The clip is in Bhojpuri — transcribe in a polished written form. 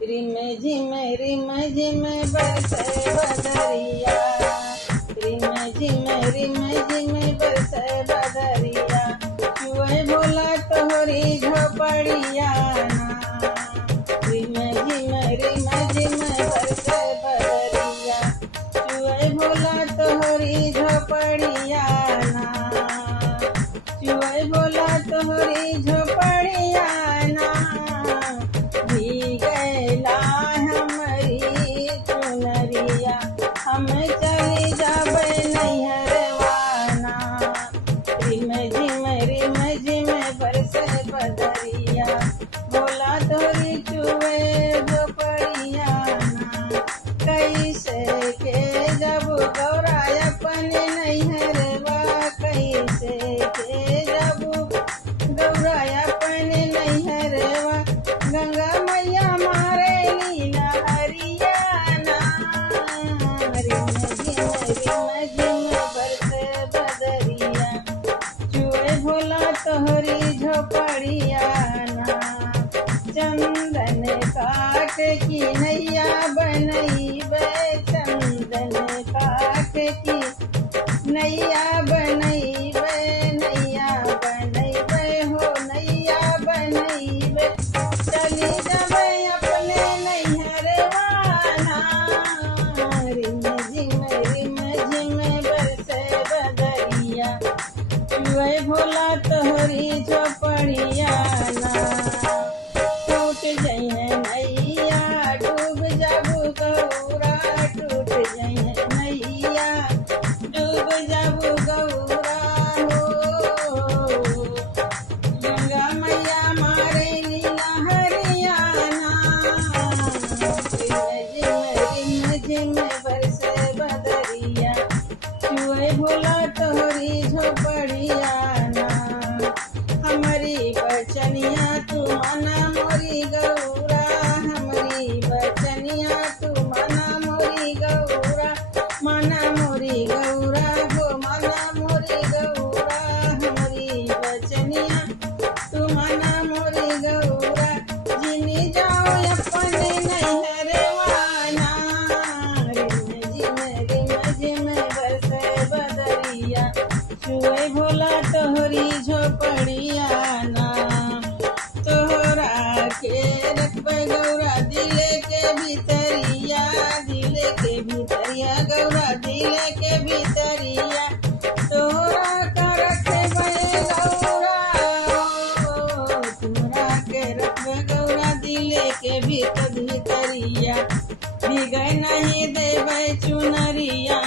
रिम झिम बरसे बदरिया, रिम झिम बरसे बदरिया, चुए भोला तोहरी झोपड़िया ना। रिम झिम बरसे बदरिया, चुए भोला तोहरी झोपड़िया ना। चुए भोला तोहरी झोपड़िया ना, भीगला हमरी चुनरिया, हम चली जाबे नैहरवा ना। रिम झिम बरसे बदरिया, भोला तोहरी चुए झोपड़िया ना। कैसे के जब गौरा अपन नैहरवा, कैसे के जब गौरा अपन नैहरवा, गंगा मैया मारे लीला हरियाना। रिम झिम बरसे बदरिया, चुए भोला तोहरी झोपड़िया ना। चंदन काठ की नैया बनैबे, चंदन काठ की नैया बनैबे, नैया बनैबे हो नैया बनैबे, चली जाबे अपने नैहरवा ना। रिम झिम बरसे बदरिया, चुए भोला तोहरी झोपड़िया ना। टूट जइहे नैया डूब जाबू गौरा, टूट जइहे नैया डूब जाबू गौरा हो। गंगा मैया मारे लीला हरियाना। रिम झिम बरसे बदरिया, चुए भोला तोहरी झोपड़िया ना। हमारी बचनिया तू माना मोरी गौरा, हमारी बचनिया तू माना मोरी गौरा, माना मोरी गौरा हो माना मोरी गौरा, हमारी बचनिया तू माना मोरी गौरा, जिनी जाओ अपने नैहरवा ना। रिम झिम बरसे बदरिया, चुए भोला तोहरी झोपड़िया ना। तोहरा के रखबे गौरा दिले के भीतरिया, दिले के भीतरिया गौरा दिले के भीतरिया, तोहरा का रखबे गौरा, तोहरा के रखबे गौरा दिले के भीतरिया, भीगे नहीं देबे चुनरिया।